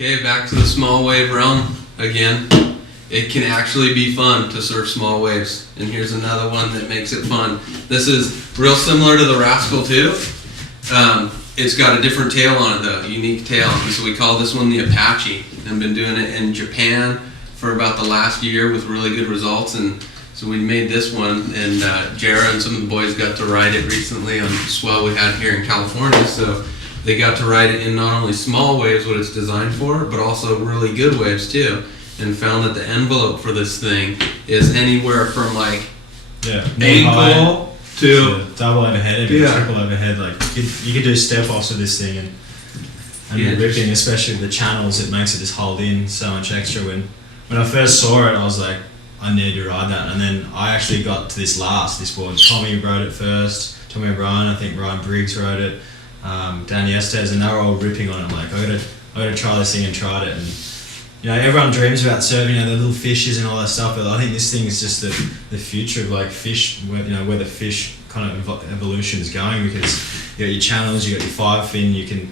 Okay, back to the small wave realm again. It can actually be fun to surf small waves. And here's another one that makes it fun. This is real similar to the Rascal too. It's got a different tail on it though, unique tail. And so we call this one the Apache. And been doing it in Japan for about the last year with really good results. And so we made this one, and Jarrah and some of the boys got to ride it recently on swell we had here in California. So they got to ride it in not only small waves, what it's designed for, but also really good waves too. And found that the envelope for this thing is anywhere from like ankle to double overhead, triple overhead. Like you could do step offs with this thing, and the ripping, especially the channels, it makes it just hold in so much extra. When I first saw it, I was like, I need to ride that. And then I actually got to this board. Tommy rode it first. Tommy O'Brien, I think Ryan Briggs rode it. Danny Estes, and they were all ripping on it. I'm like, I gotta try this thing, and tried it. And everyone dreams about surfing, the little fishes and all that stuff. But I think this thing is just the future of like fish, where the fish kind of evolution is going, because you got your channels, you got your 5-fin, you can,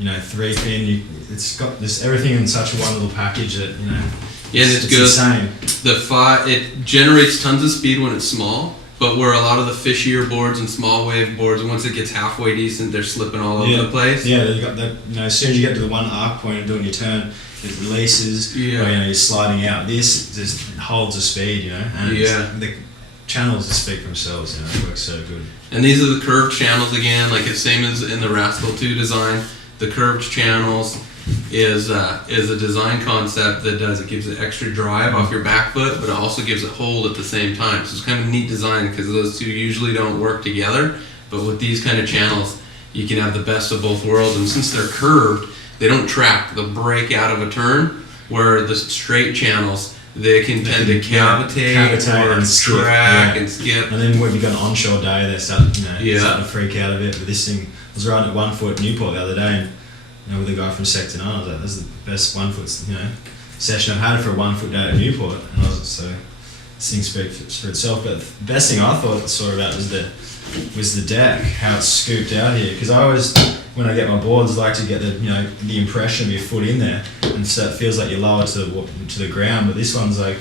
3-fin. It's got this everything in such a one little package that it's good. Insane. It generates tons of speed when it's small. But where a lot of the fishier boards and small wave boards, once it gets halfway decent, they're slipping all over the place. Yeah, you got that. As soon as you get to the one arc point and doing your turn, it releases. Or, you're sliding out. This just holds the speed, And the channels just speak for themselves. It works so good. And these are the curved channels again, like it's same as in the Rascal 2 design. The curved channels is a design concept that it gives it extra drive off your back foot, but it also gives it hold at the same time. So it's kind of a neat design, because those two usually don't work together. But with these kind of channels, you can have the best of both worlds. And since they're curved, they don't track. They'll break out of a turn, where the straight channels, they can tend to cavitate or crack and skip. And then when you got an onshore day, they start to freak out a bit. But this thing, I was riding at 1 foot Newport the other day, and with a guy from Sector 9, I was like, "This is the best 1 foot, session I've had for a 1 foot day at Newport." And I was this thing speaks for itself. But the best thing I saw about was the deck, how it's scooped out here. Because I always, when I get my boards, like to get the impression of your foot in there, and so it feels like you're lower to the ground. But this one's like,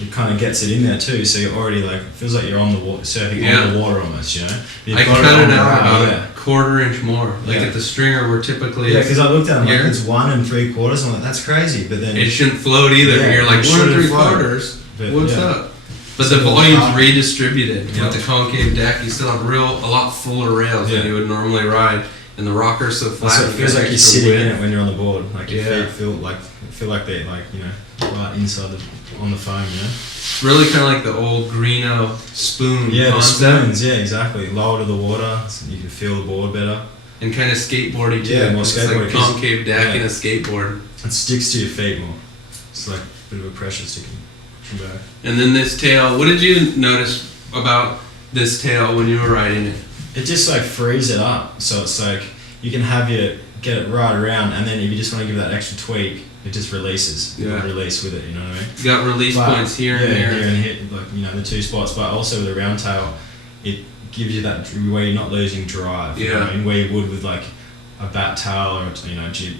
it kind of gets it in there too, so you're already it feels like you're on the water, surfing on the water almost, I cut it out about a quarter-inch more. At the stringer, we're typically because I looked at it, it's 1 3/4. I'm like, that's crazy, but then it shouldn't float either. You're like 1 3/4. What's up? But the volume's redistributed. With the concave deck, you still have a lot fuller rails than you would normally ride, and the rocker's so flat. So it feels like you're sitting in it when you're on the board. Like your feet feel like they're right inside on the foam. It's really kind of like the old Greeno spoon concept. The spoons, exactly. Lower to the water, so you can feel the board better. And kind of skateboardy too. Yeah, more skateboardy. It's like concave deck in a skateboard. It sticks to your feet more. It's like a bit of a pressure sticking back. And then this tail, what did you notice about this tail when you were riding it? It just frees it up. So it's like you can get it right around, and then if you just want to give that extra tweak, it just releases. You release with it, you know what I mean? You got release points here and there. Here and here, the 2 spots. But also with a round tail, it gives you that where you're not losing drive. You know what I mean? Where you would with a bat tail or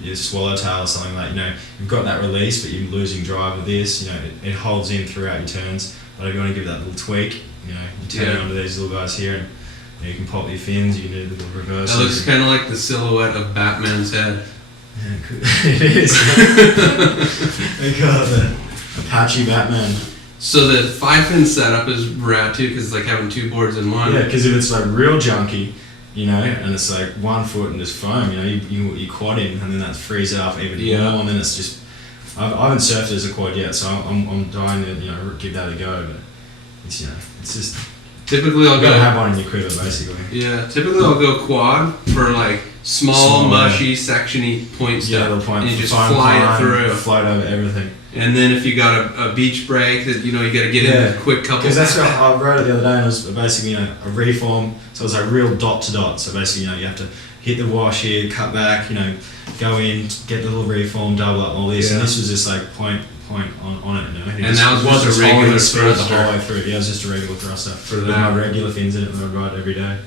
your swallow tail or something like you've got that release, but you're losing drive with this. It holds in throughout your turns. But if you want to give that little tweak, you turn onto these little guys here, and you can pop your fins. You can do the little reverse. That looks kind of like the silhouette of Batman's head. Yeah, it is. They call it the Apache Batman. So the 5-fin setup is rad too, because it's like having 2 boards in one. Yeah, because if it's real junky, and it's 1 foot and just foam, you quad in, and then that frees it up even more, and then it's just. I haven't surfed as a quad yet, so I'm dying to give that a go, but it's it's just. Typically I'll gotta have one in your quiver basically. Yeah, typically I'll go quad for small mushy sectiony point stuff, and you just fly it through, float over everything. And then if you got a beach break that you got to get in a quick couple. Because that's what I rode it the other day, and it was basically a reform. So it was real dot to dot. So basically you have to hit the wash here, cut back, go in, get the little reform, double up, all this, and this was just point on it, And that was just a regular thruster the whole way through. Yeah, it was just a regular thruster. For my regular fins in it, and I'd ride every day.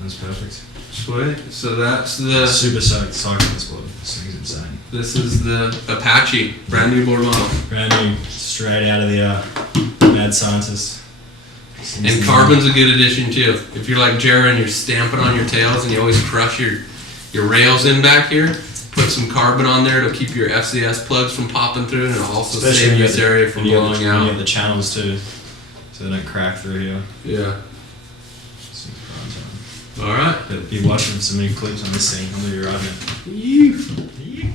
That's perfect. Sweet. So that's the. Super soaked cycling this board. This thing's insane. This is the Apache, brand new board model. Brand new, straight out of the mad scientist. And carbon's a good addition too. If you're like Jarrah and you're stamping on your tails and you always crush your rails in back here, put some carbon on there to keep your FCS plugs from popping through, and it'll also save this area from blowing When you out. have the channels too, so they don't crack through here. Yeah. All right. But be watching some new clips on this thing. I'm gonna be right here. You.